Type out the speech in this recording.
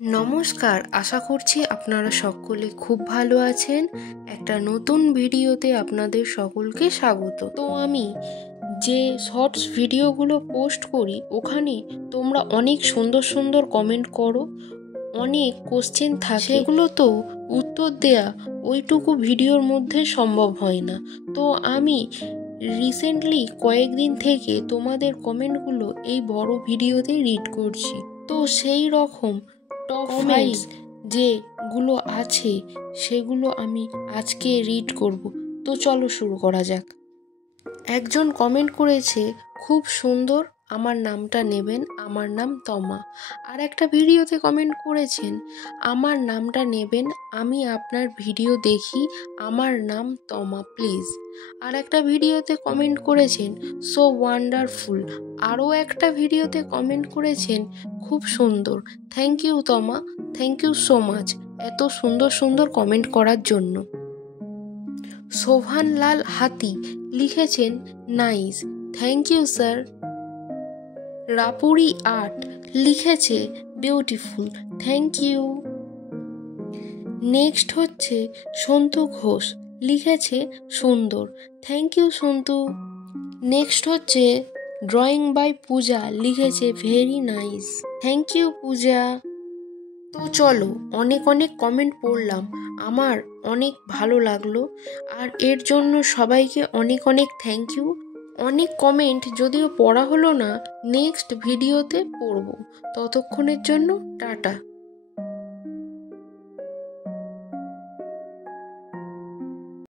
নমস্কার, আশা করছি আপনারা সকলে খুব ভালো আছেন। একটা নতুন ভিডিওতে আপনাদের সকলকে স্বাগত। তো আমি যে শর্টস ভিডিওগুলো পোস্ট করি ওখানে তোমরা অনেক সুন্দর সুন্দর কমেন্ট করো, অনেক কোশ্চেন থাকে, সেগুলো তো উত্তর দেয়া ওইটুকু ভিডিওর মধ্যে সম্ভব হয় না। তো আমি রিসেন্টলি কয়েকদিন থেকে তোমাদের কমেন্টগুলো এই বড় ভিডিওতে রিড করছি। তো সেই রকম টপ 5 যেগুলো আছে সেগুলো আমি আজকে রিড করব। তো চলো শুরু করা যাক। একজন কমেন্ট করেছে, খুব সুন্দর, আমার নামটা নেবেন, আমার নাম তমা। আর একটা ভিডিওতে কমেন্ট করেছেন, আমার নামটা নেবেন, আমি আপনার ভিডিও দেখি, আমার নাম তমা প্লিজ। আর একটা ভিডিওতে কমেন্ট করেছেন, সো ওয়ান্ডারফুল। আরও একটা ভিডিওতে কমেন্ট করেছেন, খুব সুন্দর, thank you Toma, thank you so much এত সুন্দর সুন্দর কমেন্ট করার জন্য। শোভানলাল হাতি লিখেছেন, nice, thank you sir. Rapuri art লিখেছে, বিউটিফুল, থ্যাংক ইউ। নেক্সট হচ্ছে সন্তু ঘোষ, লিখেছে, সুন্দর, থ্যাংক ইউ সন্তু। নেক্সট হচ্ছে ড্রয়িং বাই পূজা, লিখেছে, very nice, thank you Puja. তো চলো, অনেক অনেক কমেন্ট পড়লাম, আমার অনেক ভালো লাগলো, আর এর জন্য সবাইকে অনেক অনেক থ্যাংক ইউ। অনেক কমেন্ট যদিও পড়া হলো না, নেক্সট ভিডিওতে পড়ব। ততক্ষণের জন্য টাটা।